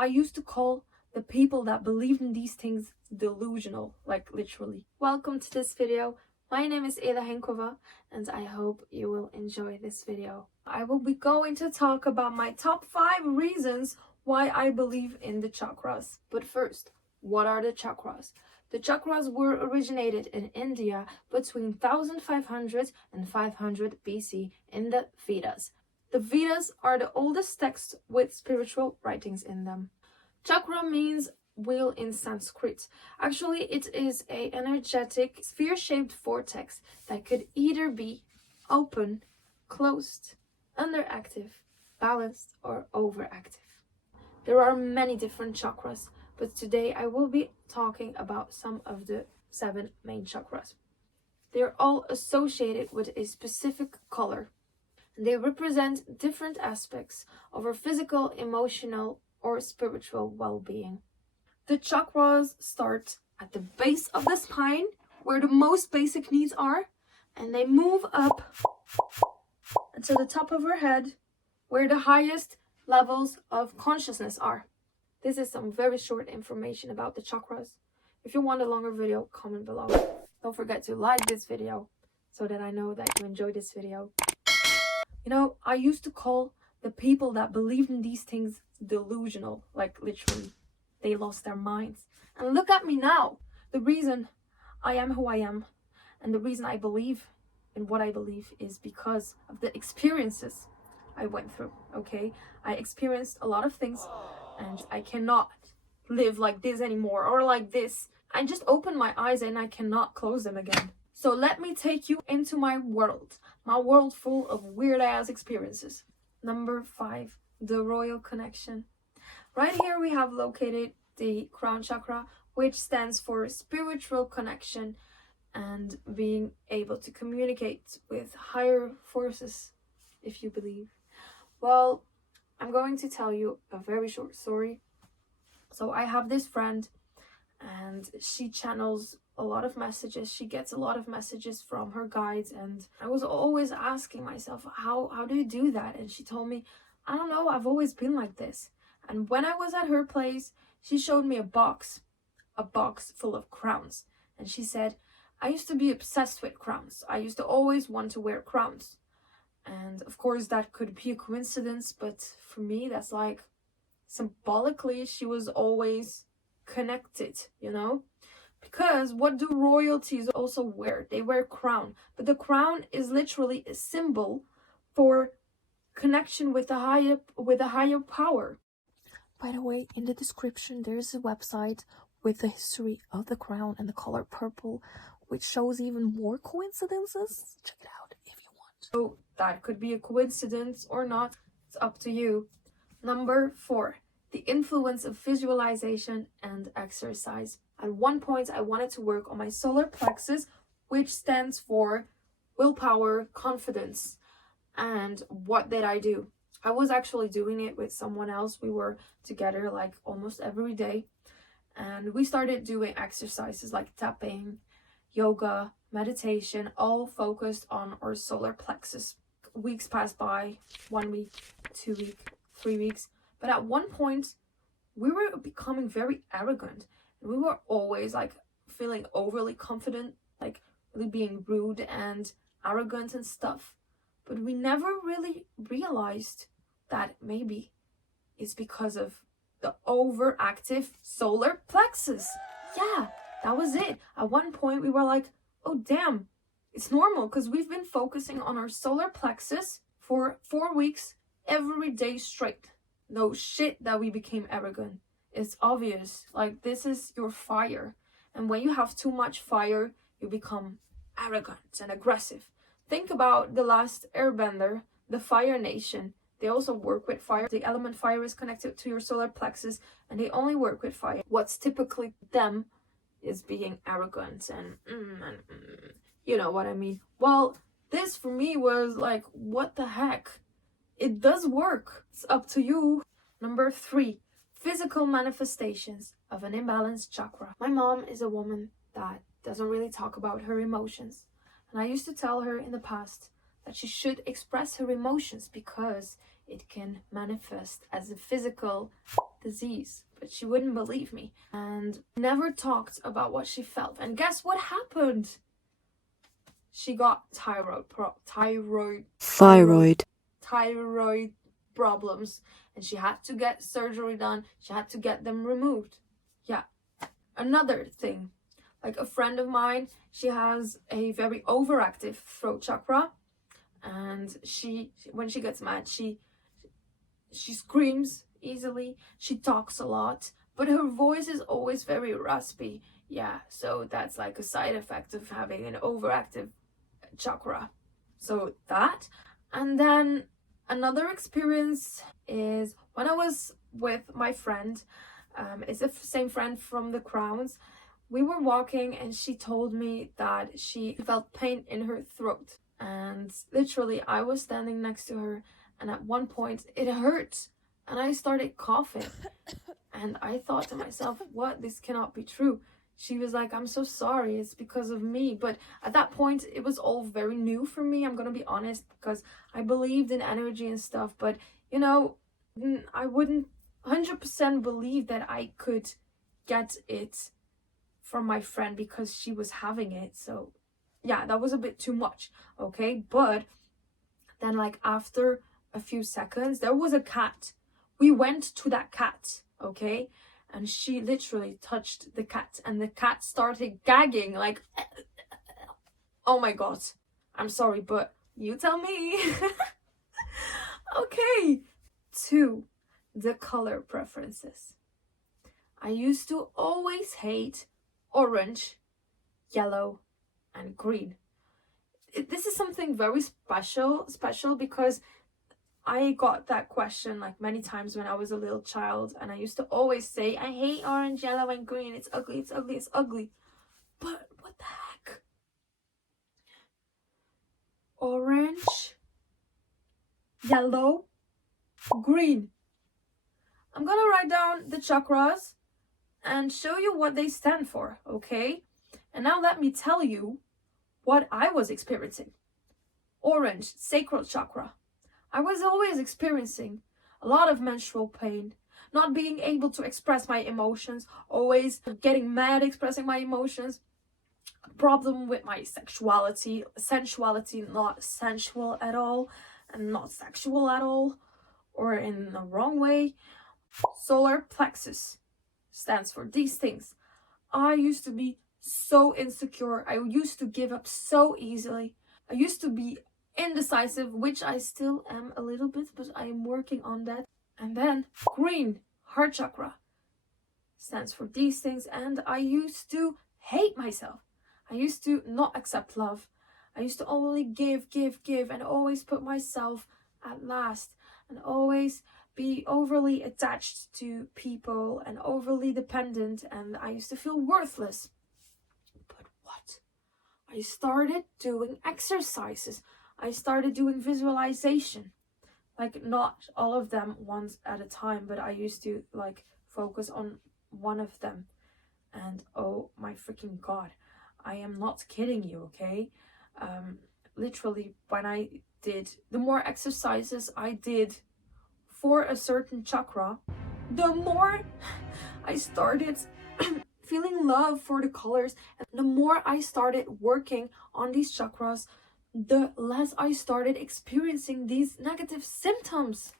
I used to call the people that believe in these things delusional, like literally. Welcome to this video. My name is Eda Henkova and I hope you will enjoy this video. I will be going to talk about my top 5 reasons why I believe in the chakras. But first, what are the chakras? The chakras were originated in India between 1500 and 500 BC in the Vedas. The Vedas are the oldest texts with spiritual writings in them. Chakra means wheel in Sanskrit. Actually, it is an energetic sphere-shaped vortex that could either be open, closed, underactive, balanced, or overactive. There are many different chakras, but today I will be talking about some of the 7 main chakras. They're all associated with a specific color, and they represent different aspects of our physical, emotional, or spiritual well-being. The chakras start at the base of the spine, where the most basic needs are, and they move up to the top of our head, where the highest levels of consciousness are. This is some very short information about the chakras. If you want a longer video, comment below. Don't forget to like this video so that I know that you enjoyed this video. You know, I used to call the people that believe in these things delusional, like literally. They lost their minds. And look at me now. The reason I am who I am and the reason I believe in what I believe is because of the experiences I went through, okay? I experienced a lot of things and I cannot live like this anymore or like this. I just opened my eyes and I cannot close them again. So let me take you into my world full of weird ass experiences. Number 5, the royal connection. Right here we have located the crown chakra, which stands for spiritual connection and being able to communicate with higher forces, if you believe. Well, I'm going to tell you a very short story. So I have this friend and she channels a lot of messages. She gets a lot of messages from her guides, and I was always asking myself, how do you do that? And she told me, I don't know, I've always been like this. And when I was at her place, she showed me a box full of crowns. And she said, I used to be obsessed with crowns. I used to always want to wear crowns. And of course that could be a coincidence, but for me that's like symbolically she was always connected, you know? Because what do royalties also wear? They wear crown, but the crown is literally a symbol for connection with a higher power. By the way, in the description there's a website with the history of the crown and the color purple, which shows even more coincidences. Check it out if you want. So that could be a coincidence or not. It's up to you. Number 4, the influence of visualization and exercise. At one point, I wanted to work on my solar plexus, which stands for willpower, confidence. And what did I do? I was actually doing it with someone else. We were together like almost every day. And we started doing exercises like tapping, yoga, meditation, all focused on our solar plexus. Weeks passed by, 1 week, 2 weeks, 3 weeks. But at one point, we were becoming very arrogant. We were always like feeling overly confident, like really being rude and arrogant and stuff. But we never really realized that maybe it's because of the overactive solar plexus. Yeah, that was it. At one point we were like, oh damn, it's normal because we've been focusing on our solar plexus for 4 weeks every day straight. No shit that we became arrogant. It's obvious, like this is your fire, and when you have too much fire you become arrogant and aggressive. Think about the last airbender, the Fire Nation. They also work with fire. The element fire is connected to your solar plexus and they only work with fire. What's typically them is being arrogant and you know what I mean. Well, this for me was like, what the heck? It does work. It's up to you. Number 3, physical manifestations of an imbalanced chakra. My mom is a woman that doesn't really talk about her emotions. And I used to tell her in the past that she should express her emotions because it can manifest as a physical disease, but she wouldn't believe me and never talked about what she felt. And guess what happened? She got thyroid problems, and she had to get surgery done. She had to get them removed. Yeah. Another thing, like a friend of mine, she has a very overactive throat chakra, and when she gets mad, she screams easily, she talks a lot, but her voice is always very raspy. Yeah, so that's like a side effect of having an overactive chakra. So that. And then another experience is when I was with my friend, it's the same friend from the Crowns. We were walking and she told me that she felt pain in her throat, and literally I was standing next to her, and at one point it hurt and I started coughing. And I thought to myself, what? This cannot be true. She was like, I'm so sorry, it's because of me. But at that point, it was all very new for me, I'm gonna be honest, because I believed in energy and stuff. But, you know, I wouldn't 100% believe that I could get it from my friend because she was having it. So, yeah, that was a bit too much, okay? But then, like, after a few seconds, there was a cat. We went to that cat, okay? And she literally touched the cat, and the cat started gagging like, oh my god, I'm sorry, but you tell me. Okay. 2, the color preferences. I used to always hate orange, yellow, and green. This is something very special because I got that question like many times when I was a little child, and I used to always say, I hate orange, yellow, and green. It's ugly, it's ugly, it's ugly. But what the heck? Orange, yellow, green. I'm gonna write down the chakras and show you what they stand for, okay? And now let me tell you what I was experiencing. Orange, sacral chakra. I was always experiencing a lot of menstrual pain, not being able to express my emotions, always getting mad expressing my emotions, a problem with my sexuality, not sensual at all, and not sexual at all, or in the wrong way. Solar plexus stands for these things. I used to be so insecure. I used to give up so easily. I used to be indecisive, which I still am a little bit, but I am working on that. And then green, heart chakra, stands for these things. And I used to hate myself. I used to not accept love. I used to only give, and always put myself at last, and always be overly attached to people and overly dependent, and I used to feel worthless. But what? I started doing exercises. I started doing visualization, like not all of them once at a time, but I used to like focus on one of them. And oh my freaking god, I am not kidding you, okay? Literally, when I did the more exercises I did for a certain chakra, the more I started feeling love for the colors, and the more I started working on these chakras, the less I started experiencing these negative symptoms.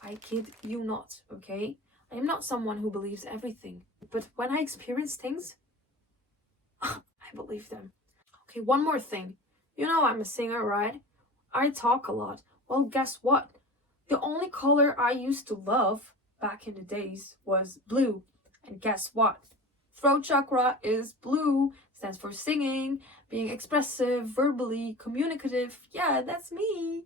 I kid you not, okay? I am not someone who believes everything, but when I experience things, I believe them. Okay, one more thing. You know I'm a singer, right? I talk a lot. Well, guess what? The only color I used to love back in the days was blue. And guess what? Throat chakra is blue. Stands for singing, being expressive, verbally, communicative. Yeah, that's me.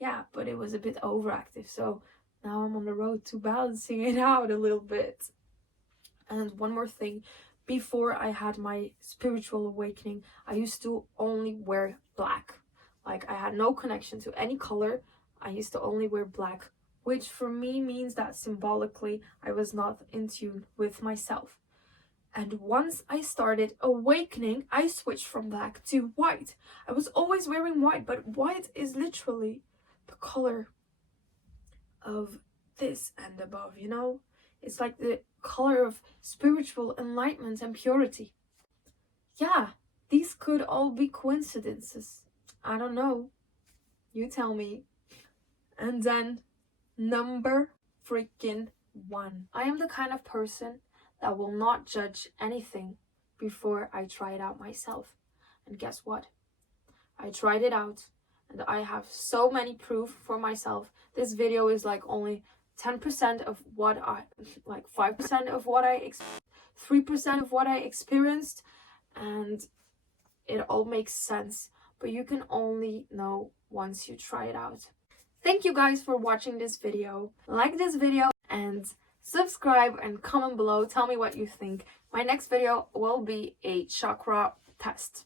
Yeah, but it was a bit overactive. So now I'm on the road to balancing it out a little bit. And one more thing. Before I had my spiritual awakening, I used to only wear black. Like, I had no connection to any color. I used to only wear black, which for me means that symbolically I was not in tune with myself. And once I started awakening, I switched from black to white. I was always wearing white, but white is literally the color of this and above, you know? It's like the color of spiritual enlightenment and purity. Yeah, these could all be coincidences. I don't know. You tell me. And then number freaking 1. I am the kind of person that will not judge anything before I try it out myself. And guess what? I tried it out and I have so many proof for myself. This video is like only 10% of what I, like 5% of what I, 3% of what I experienced, and it all makes sense. But you can only know once you try it out. Thank you guys for watching this video. Like this video and subscribe and comment below. Tell me what you think. My next video will be a chakra test,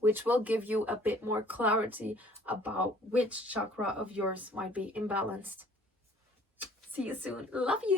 which will give you a bit more clarity about which chakra of yours might be imbalanced. See you soon. Love you.